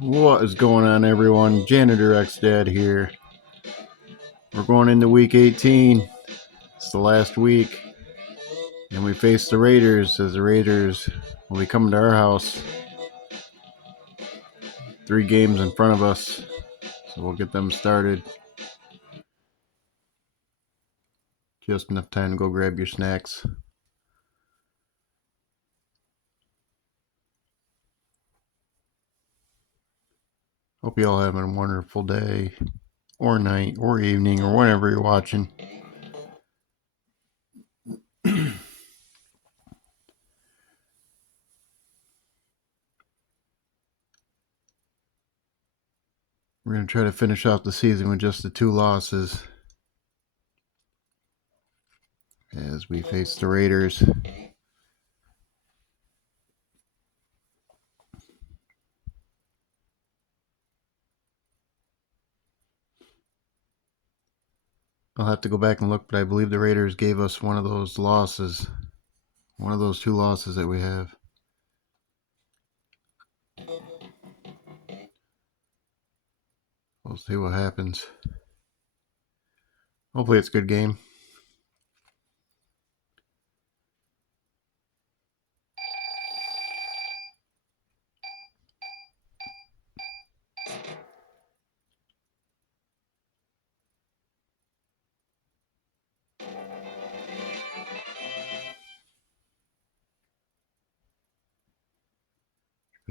What is going on, everyone? Janitor X Dad here. We're going into week 18. It's the last week. And we face the Raiders, as the Raiders will be coming to our house. 3 games in front of us. So we'll get them started. Just enough time to go grab your snacks. Hope you all having a wonderful day, or night, or evening, or whenever you're watching. We're going to try to finish off the season with just the 2 losses as we face the Raiders. I'll have to go back and look, but I believe the Raiders gave us one of those losses. One of those 2 losses that we have. We'll see what happens. Hopefully it's a good game.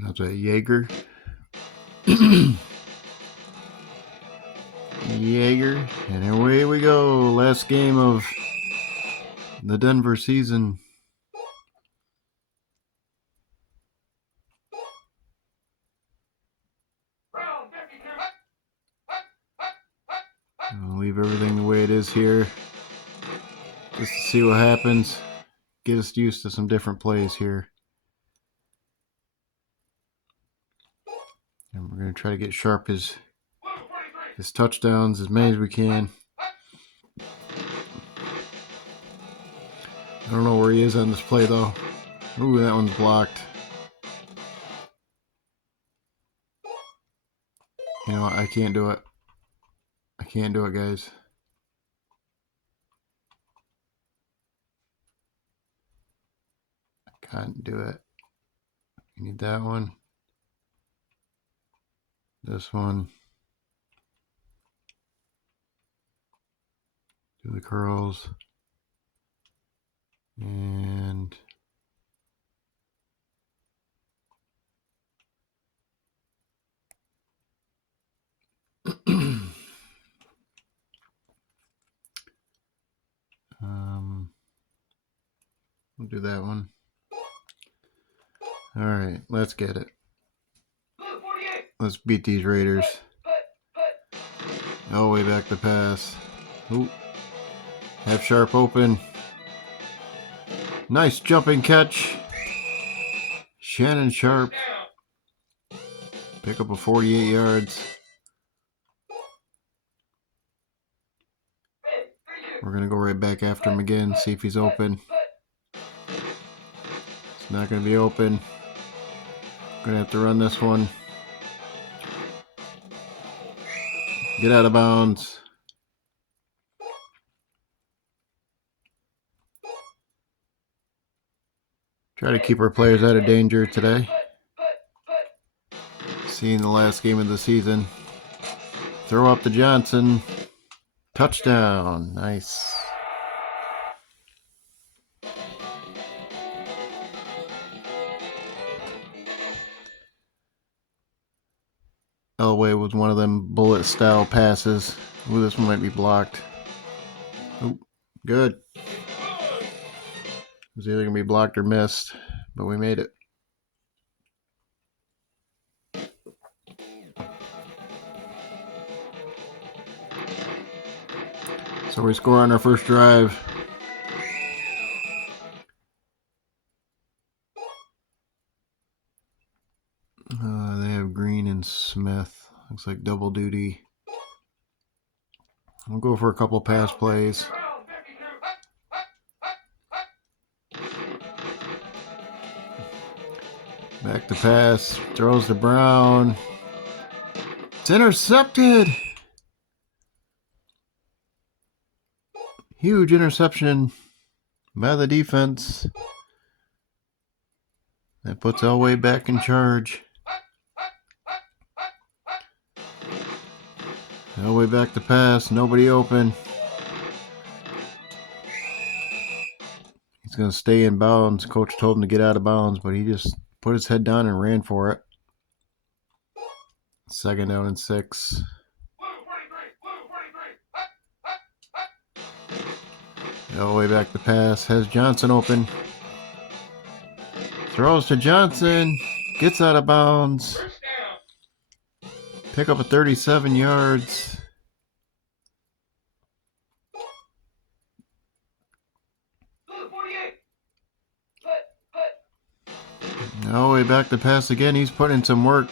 That's a Jaeger. Jaeger. And away we go. Last game of the Denver season. I'll leave everything the way it is here. Just to see what happens. Get us used to some different plays here. And we're going to try to get Sharp his touchdowns, as many as we can. I don't know where he is on this play, though. Ooh, that one's blocked. You know what? I can't do it. I can't do it, guys. I can't do it. You need that one. This one. Do the curls. And we'll do that one. All right, let's get it. Let's beat these Raiders. Oh, way back the pass. Ooh. Have Sharp open. Nice jumping catch. Shannon Sharp. Pick up a 48 yards. We're going to go right back after him again, see if he's open. It's not going to be open. Going to have to run this one. Get out of bounds. Try to keep our players out of danger today. Seeing the last game of the season. Throw up to Johnson. Touchdown. Nice. Elway was one of them bullet style passes. Ooh, this one might be blocked. Ooh, good. It was either going to be blocked or missed, but we made it. So we score on our first drive. They have Green and Smith. Looks like double duty. We'll go for a couple pass plays. Back to pass. Throws to Brown. It's intercepted. Huge interception by the defense. That puts Elway back in charge. Elway back to pass. Nobody open. He's going to stay in bounds. Coach told him to get out of bounds, but he just put his head down and ran for it. 2nd down and 6. Elway back to pass. Has Johnson open. Throws to Johnson. Gets out of bounds. Pick up a 37 yards. Elway back to pass again. He's putting some work.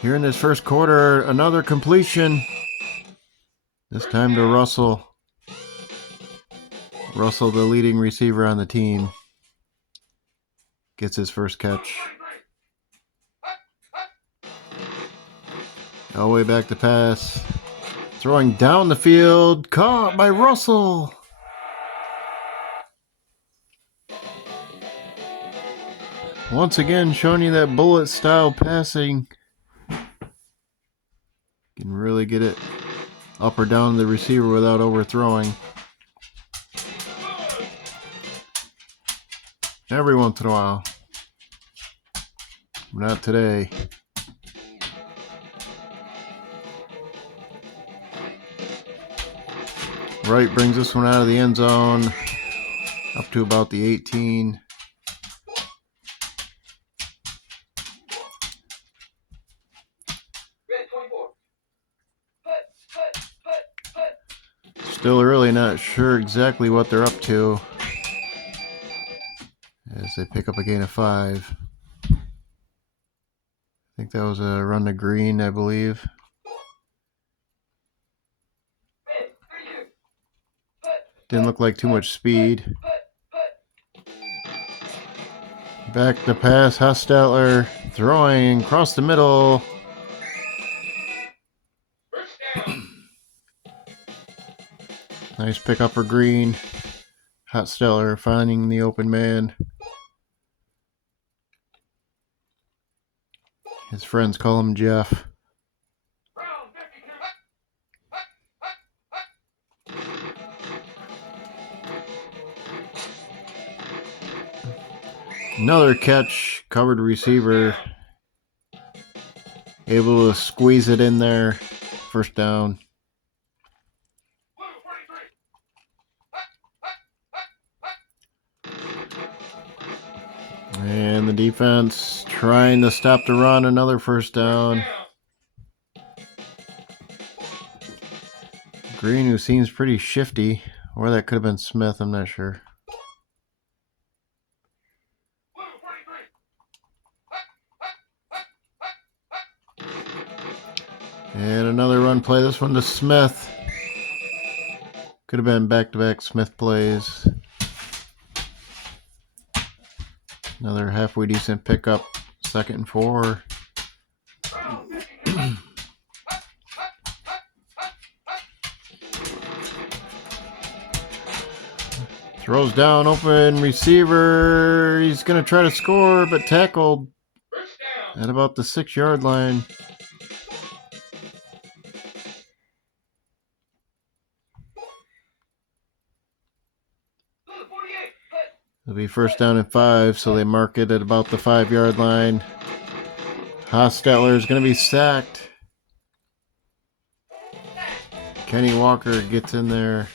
Here in this first quarter, another completion. This time to Russell. Russell, the leading receiver on the team, gets his first catch. Elway back to pass. Throwing down the field. Caught by Russell. Once again, showing you that bullet style passing. Can really get it up or down the receiver without overthrowing. Every once in a while. Not today. Wright brings this one out of the end zone. Up to about the 18. Still really not sure exactly what they're up to as they pick up a gain of 5. I think that was a run to Green, I believe. Didn't look like too much speed. Back to pass, Hostetler throwing across the middle. Nice pickup for Green. Hostetler finding the open man. His friends call him Jeff. Another catch, covered receiver. Able to squeeze it in there. First down. And the defense trying to stop the run. Another first down. Green, who seems pretty shifty. Or that could have been Smith, I'm not sure. And another run play. This one to Smith. Could have been back-to-back Smith plays. Another halfway decent pickup. 2nd and 4. Throws down, open receiver. He's going to try to score, but tackled at about the 6-yard line. It'll be first down and 5, so they mark it at about the 5-yard line. Hostetler is going to be sacked. Kenny Walker gets in there.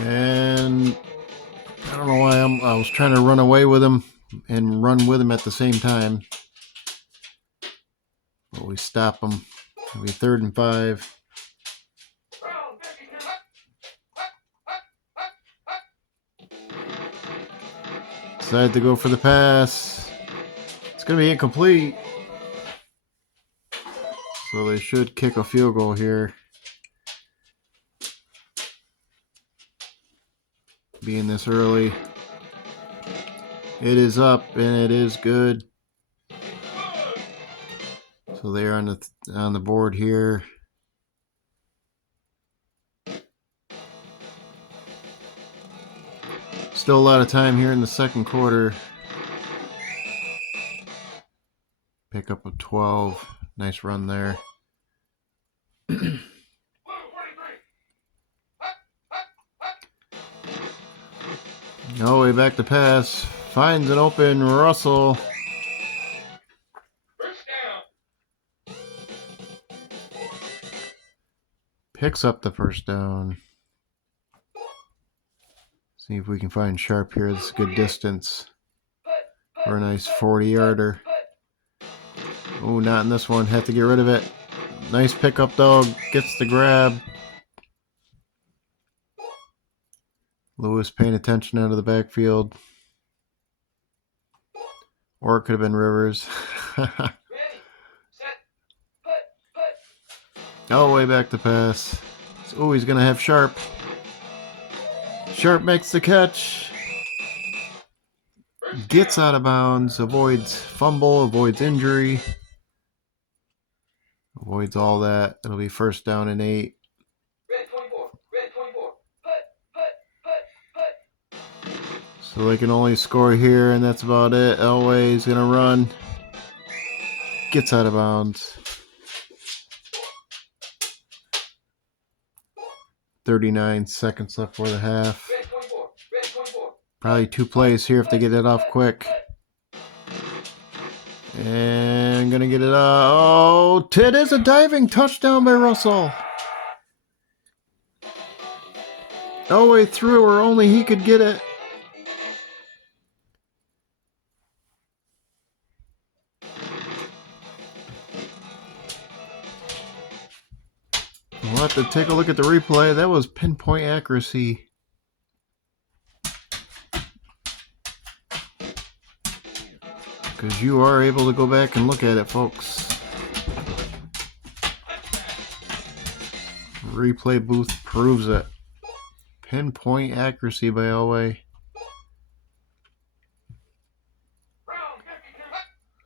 And I don't know why I was trying to run away with him and run with him at the same time. But we stop him. It'll be 3rd and 5. Decided to go for the pass. It's going to be incomplete. So they should kick a field goal here. Being this early. It is up and it is good. So they're on the board here. Still a lot of time here in the second quarter. Pick up a 12. Nice run there. No way back to pass. Finds an open Russell. Picks up the first down. See if we can find Sharp here. This is a good distance for a nice 40-yarder. Oh, not in this one. Have to get rid of it. Nice pickup, though. Gets the grab. Lewis paying attention out of the backfield. Or it could have been Rivers. Oh, way back to pass. Oh, he's going to have Sharp. Sharp makes the catch. Gets out of bounds. Avoids fumble. Avoids injury. Avoids all that. It'll be first down and 8. So they can only score here, and that's about it. Elway's going to run. Gets out of bounds. 39 seconds left for the half. Probably 2 plays here if they get it off quick. And going to get it out. Oh, it is a diving touchdown by Russell. Elway threw where only he could get it. We'll have to take a look at the replay. That was pinpoint accuracy. Because you are able to go back and look at it, folks. Replay booth proves it. Pinpoint accuracy by Elway.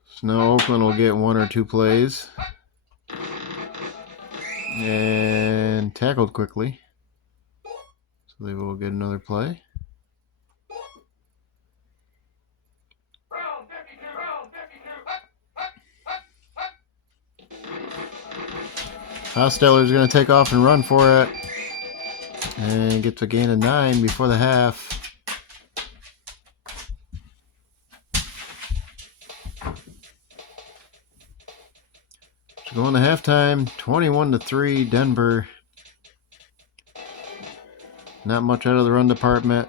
So now Oakland will get 1 or 2 plays. And tackled quickly. So they will get another play. Hostetler's going to take off and run for it. And gets a gain of 9 before the half. So going to halftime, 21-3, Denver. Not much out of the run department.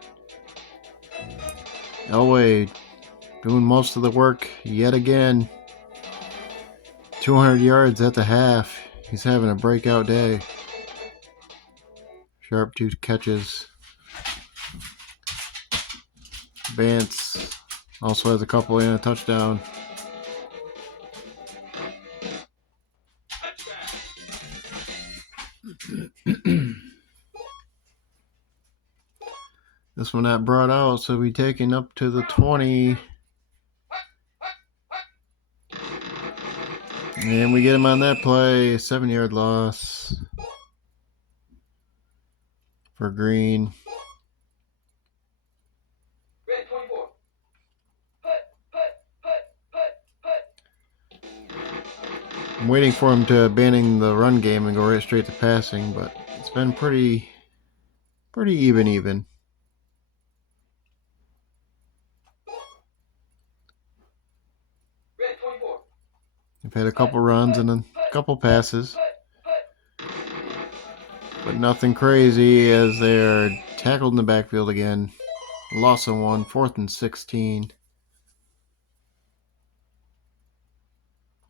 Elway doing most of the work yet again. 200 yards at the half. He's having a breakout day. Sharp 2 catches. Vance also has a couple and a touchdown. This one not brought out, so we taken up to the 20. And we get him on that play. 7-yard loss for Green. I'm waiting for him to abandon the run game and go right straight to passing, but it's been pretty even. They've had a couple runs and a couple passes, but nothing crazy as they're tackled in the backfield again. Loss of 1, 4th and 16.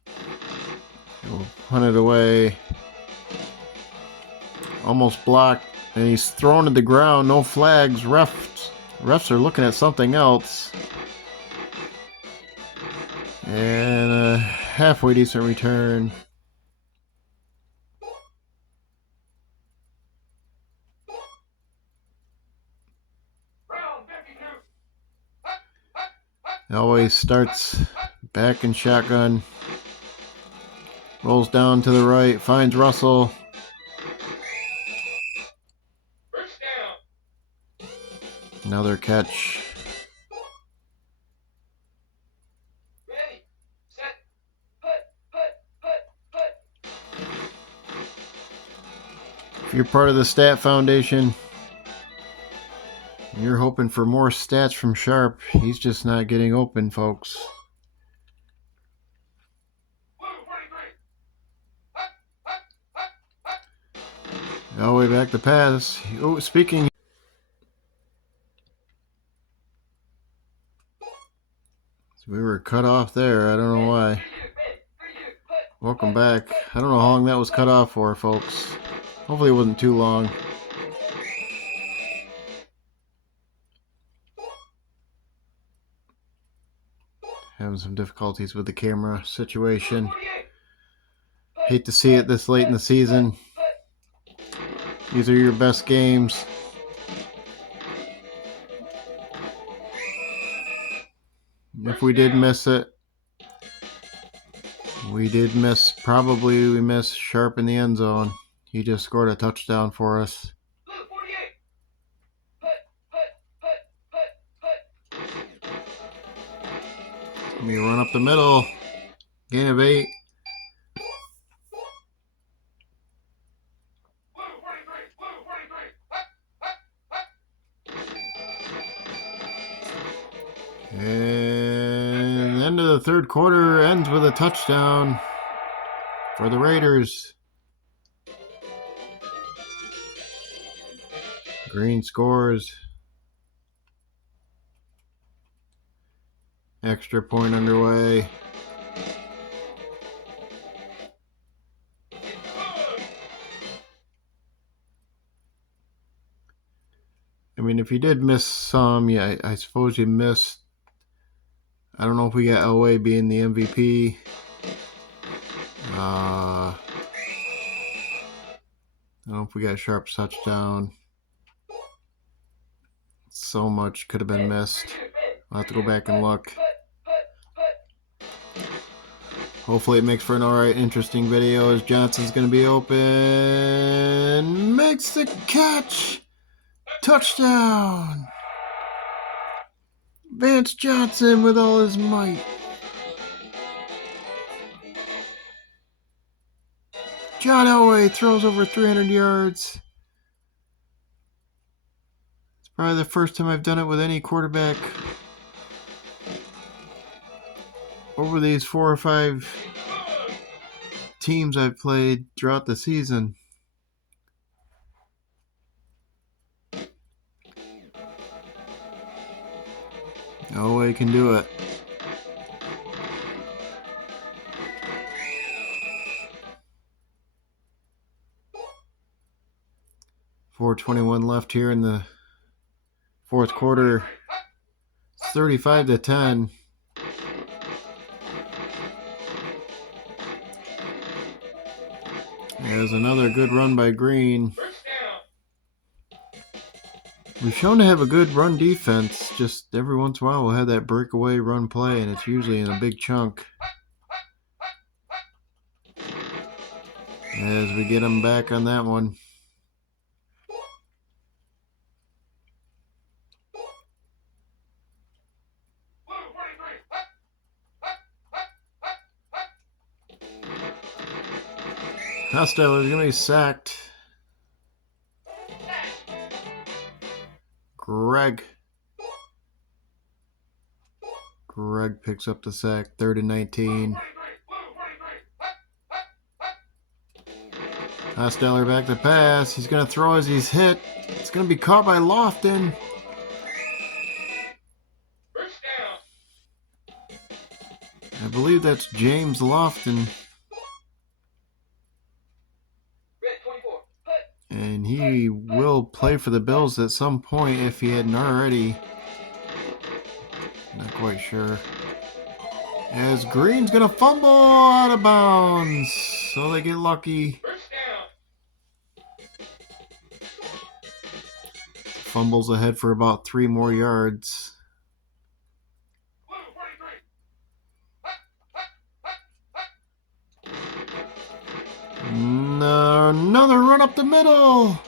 He'll hunt it away. Almost blocked, and he's thrown to the ground. No flags. Refs are looking at something else. And a halfway decent return. Always starts back in shotgun. Rolls down to the right, finds Russell. Another catch. If you're part of the Stat Foundation, you're hoping for more stats from Sharp. He's just not getting open, folks. All the way back to pass. Oh, speaking. We were cut off there. I don't know why. Welcome back. I don't know how long that was cut off for, folks. Hopefully it wasn't too long. Having some difficulties with the camera situation. Hate to see it this late in the season. These are your best games. If we did miss it, we missed Sharp in the end zone. He just scored a touchdown for us. Let me run up the middle. Gain of 8. And the end of the third quarter ends with a touchdown for the Raiders. Green scores. Extra point underway. I mean, if you did miss some, yeah, I suppose you missed. I don't know if we got Elway being the MVP. I don't know if we got Sharp's touchdown. So much could have been missed. I'll have to go back and look. Hopefully it makes for an alright, interesting video as Johnson's going to be open. Makes the catch! Touchdown! Vance Johnson with all his might. John Elway throws over 300 yards. It's probably the first time I've done it with any quarterback over these 4 or 5 teams I've played throughout the season. Elway can do it. .421 left here in the fourth quarter. It's 35-10. There's another good run by Green. We've shown to have a good run defense. Just every once in a while we'll have that breakaway run play, and it's usually in a big chunk. As we get them back on that one. Hostetler is going to be sacked. Greg picks up the sack, 3rd and 19. Hostetler back to pass. He's going to throw as he's hit. It's going to be caught by Lofton. I believe that's James Lofton. And he will play for the Bills at some point if he hadn't already. Not quite sure. As Green's going to fumble out of bounds. So they get lucky. Fumbles ahead for about 3 more yards. another run up the middle.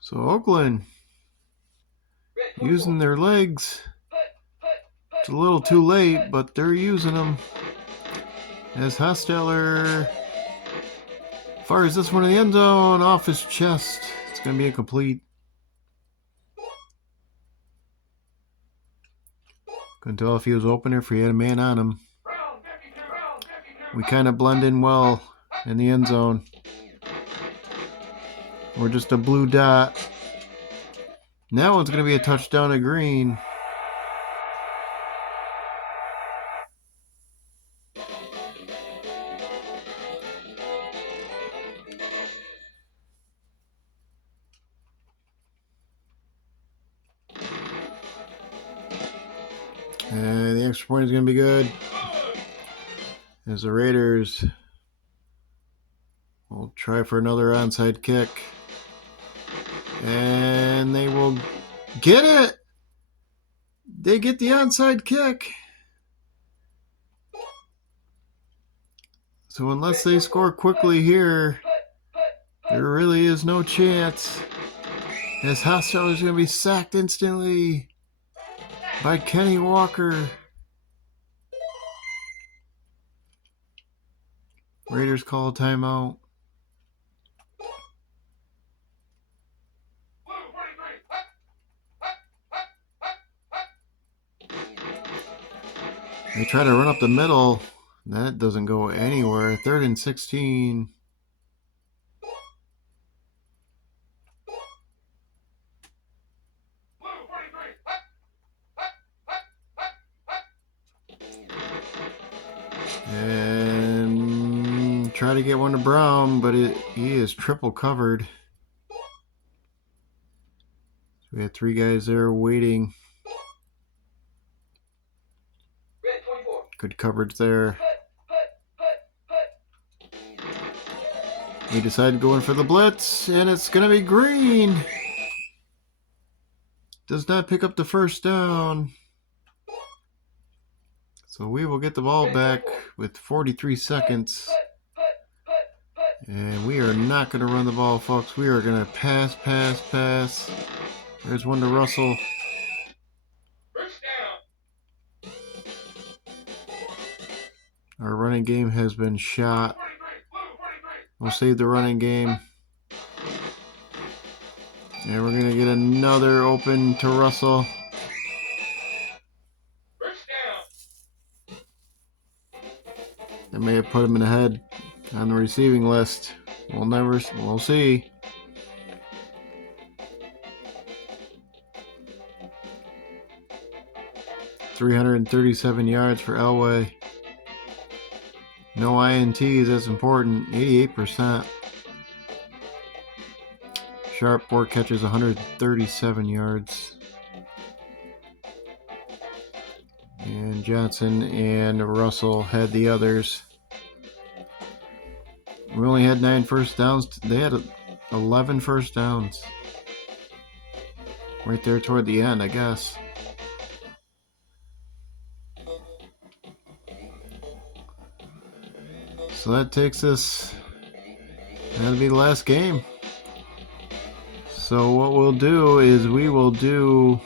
So Oakland using their legs. It's a little too late, but they're using them. As Hosteller fires this one in the end zone off his chest. It's going to be incomplete. Couldn't tell if he was open or if he had a man on him. We kind of blend in well in the end zone. We're just a blue dot. And that one's going to be a touchdown to green. And the extra point is going to be good. As the Raiders will try for another onside kick. And they will get it. They get the onside kick. So unless they score quickly here, there really is no chance. As Hosteller is going to be sacked instantly by Kenny Walker. Raiders call a timeout. They try to run up the middle. That doesn't go anywhere. 3rd and 16. And try to get one to Brown, but he is triple covered. So we had 3 guys there waiting. Good coverage there. We decided going for the blitz, and it's going to be Green. Does not pick up the first down. So we will get the ball back with 43 seconds. And we are not going to run the ball, folks. We are going to pass. There's one to Russell. Our running game has been shot. We'll save the running game. And we're going to get another open to Russell. They may have put him in ahead on the receiving list. We'll see. .337 yards for Elway. No INTs, that's important. 88%. Sharp 4 catches, 137 yards. And Johnson and Russell had the others. We only had 9 first downs. They had 11 first downs. Right there toward the end, I guess. So that takes us, that'll be the last game. So what we'll do is we will do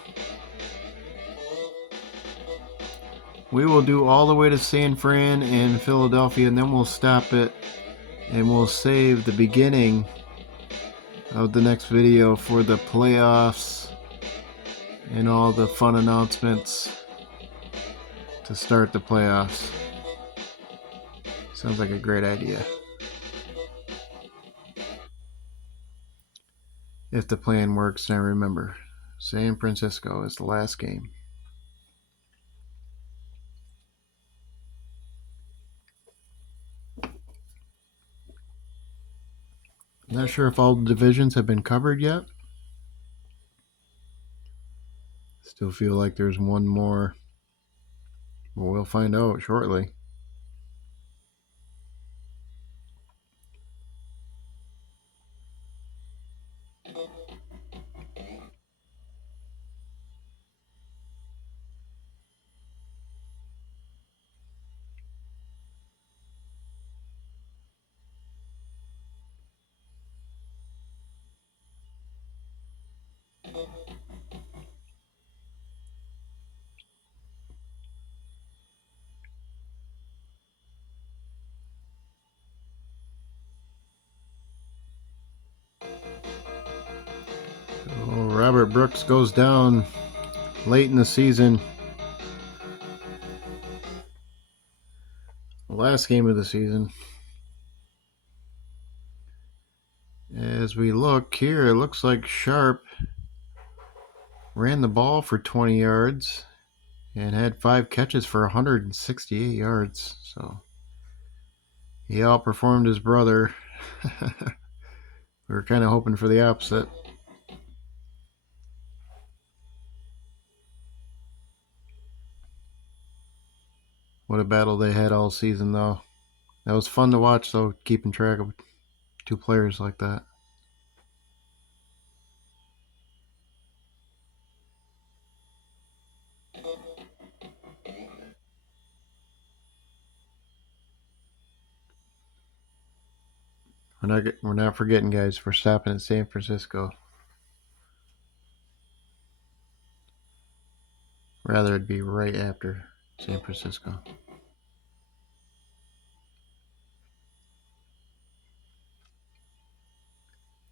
all the way to San Fran and Philadelphia, and then we'll stop it and we'll save the beginning of the next video for the playoffs and all the fun announcements to start the playoffs. Sounds like a great idea. If the plan works, now remember, San Francisco is the last game. Not sure if all the divisions have been covered yet. Still feel like there's one more. But we'll find out shortly. Robert Brooks goes down late in the season. Last game of the season. As we look here, it looks like Sharp ran the ball for 20 yards and had 5 catches for 168 yards. So he outperformed his brother. We were kind of hoping for the opposite. What a battle they had all season, though. That was fun to watch, though, keeping track of 2 players like that. We're not forgetting, guys. We're stopping at San Francisco. Rather, it'd be right after San Francisco.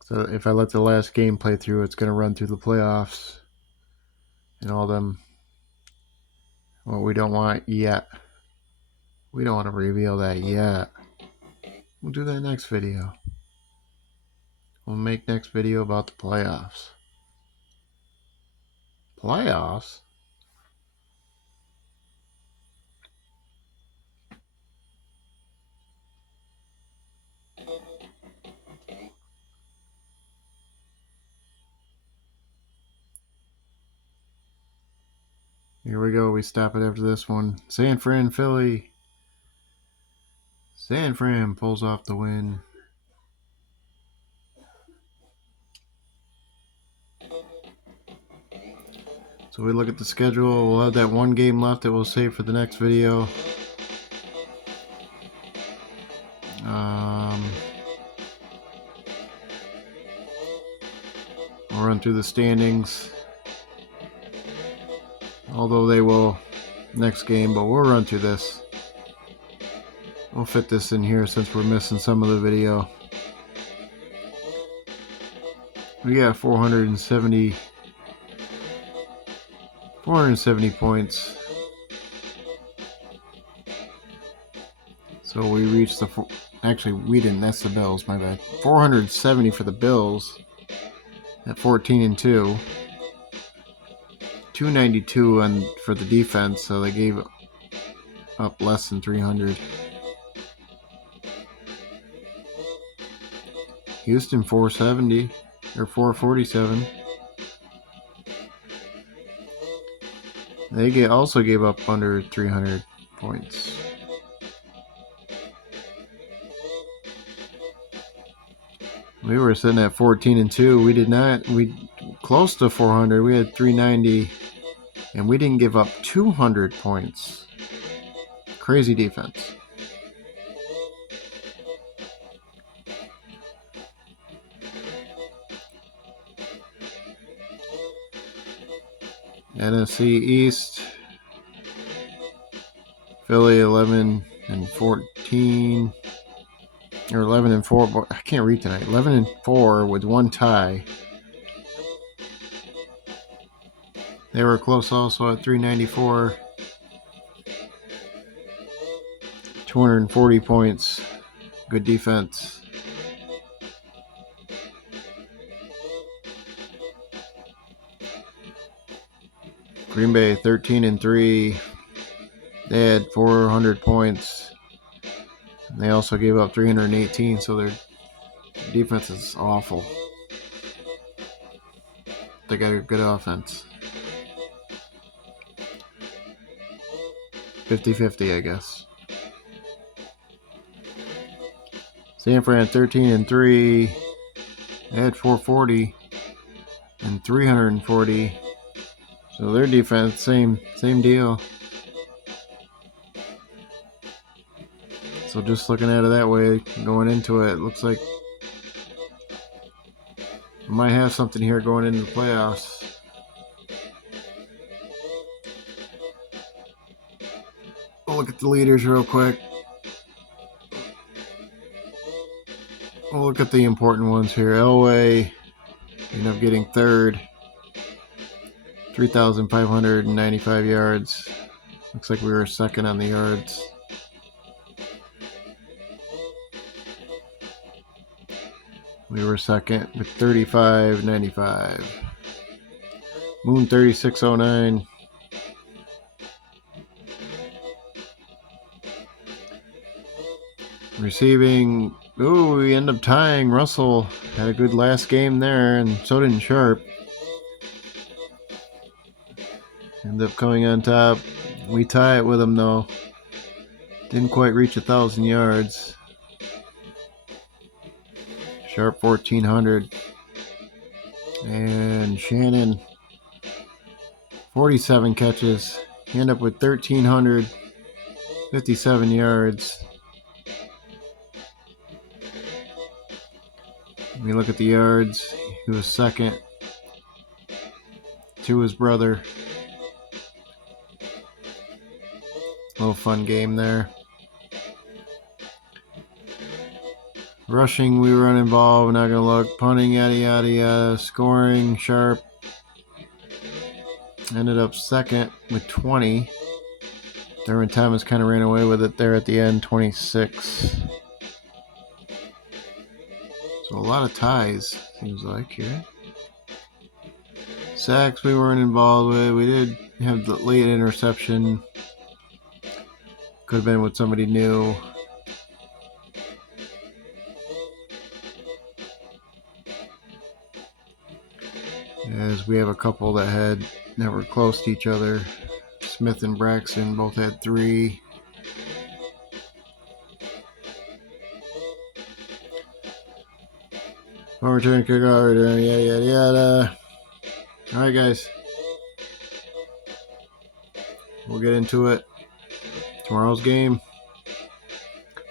So if I let the last game play through, it's going to run through the playoffs and all them. What we don't want yet. We don't want to reveal that yet. We'll do that next video. We'll make next video about the playoffs. Playoffs? Here we go. We stop it after this one. San Fran, Philly. San Fran pulls off the win. So we look at the schedule. We'll have that one game left that we'll save for the next video. We'll run through the standings. Although they will next game, but we'll run through this. We'll fit this in here since we're missing some of the video. We got 470 points. So we reached the... Actually, we didn't. That's the Bills. My bad. 470 for the Bills at 14-2. 292 for the defense, so they gave up less than 300. Houston 470 or 447. They also gave up under 300 points. We were sitting at 14-2. We did not. We close to 400. We had 390, and we didn't give up 200 points. Crazy defense. NFC East. Philly 11-14. Or 11-4. I can't read tonight. 11-4 with one tie. They were close also at 394. 240 points. Good defense. Green Bay 13-3. They had 400 points. They also gave up 318, so their defense is awful. They got a good offense. 50-50, I guess. San Fran 13-3. They had 440 and 340. So their defense, same deal. So just looking at it that way, going into it, looks like we might have something here going into the playoffs. We'll look at the leaders real quick. We'll look at the important ones here. Elway ended up getting third. 3,595 yards. Looks like we were second on the yards. We were second with 35.95. Moon 3609. Receiving. Ooh, we end up tying. Russell had a good last game there, and so did Sharp. End up coming on top. We tie it with him though. Didn't quite reach 1,000 yards. Sharp 1,400. And Shannon 47 catches. He ended up with 1,357 yards. When we look at the yards, he was second to his brother. Little fun game there. Rushing, we were uninvolved. Not gonna look. Punting, yada yada yada. Scoring, Sharp ended up second with 20. Derwin Thomas kind of ran away with it there at the end, 26. So a lot of ties, seems like here. Sacks we weren't involved with. We did have the late interception. Could have been with somebody new. As we have a couple that were close to each other. Smith and Braxton both had 3. Return, kickoff, return, yada yada yada. Alright guys. We'll get into it. Tomorrow's game.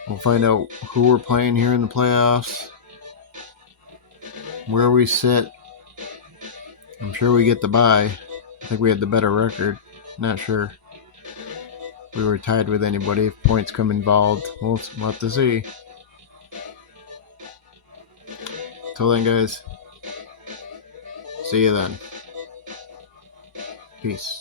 We'll find out who we're playing here in the playoffs. Where we sit. I'm sure we get the bye. I think we had the better record. Not sure. We were tied with anybody. If points come involved, we'll have to see. Till then, guys. See you then. Peace.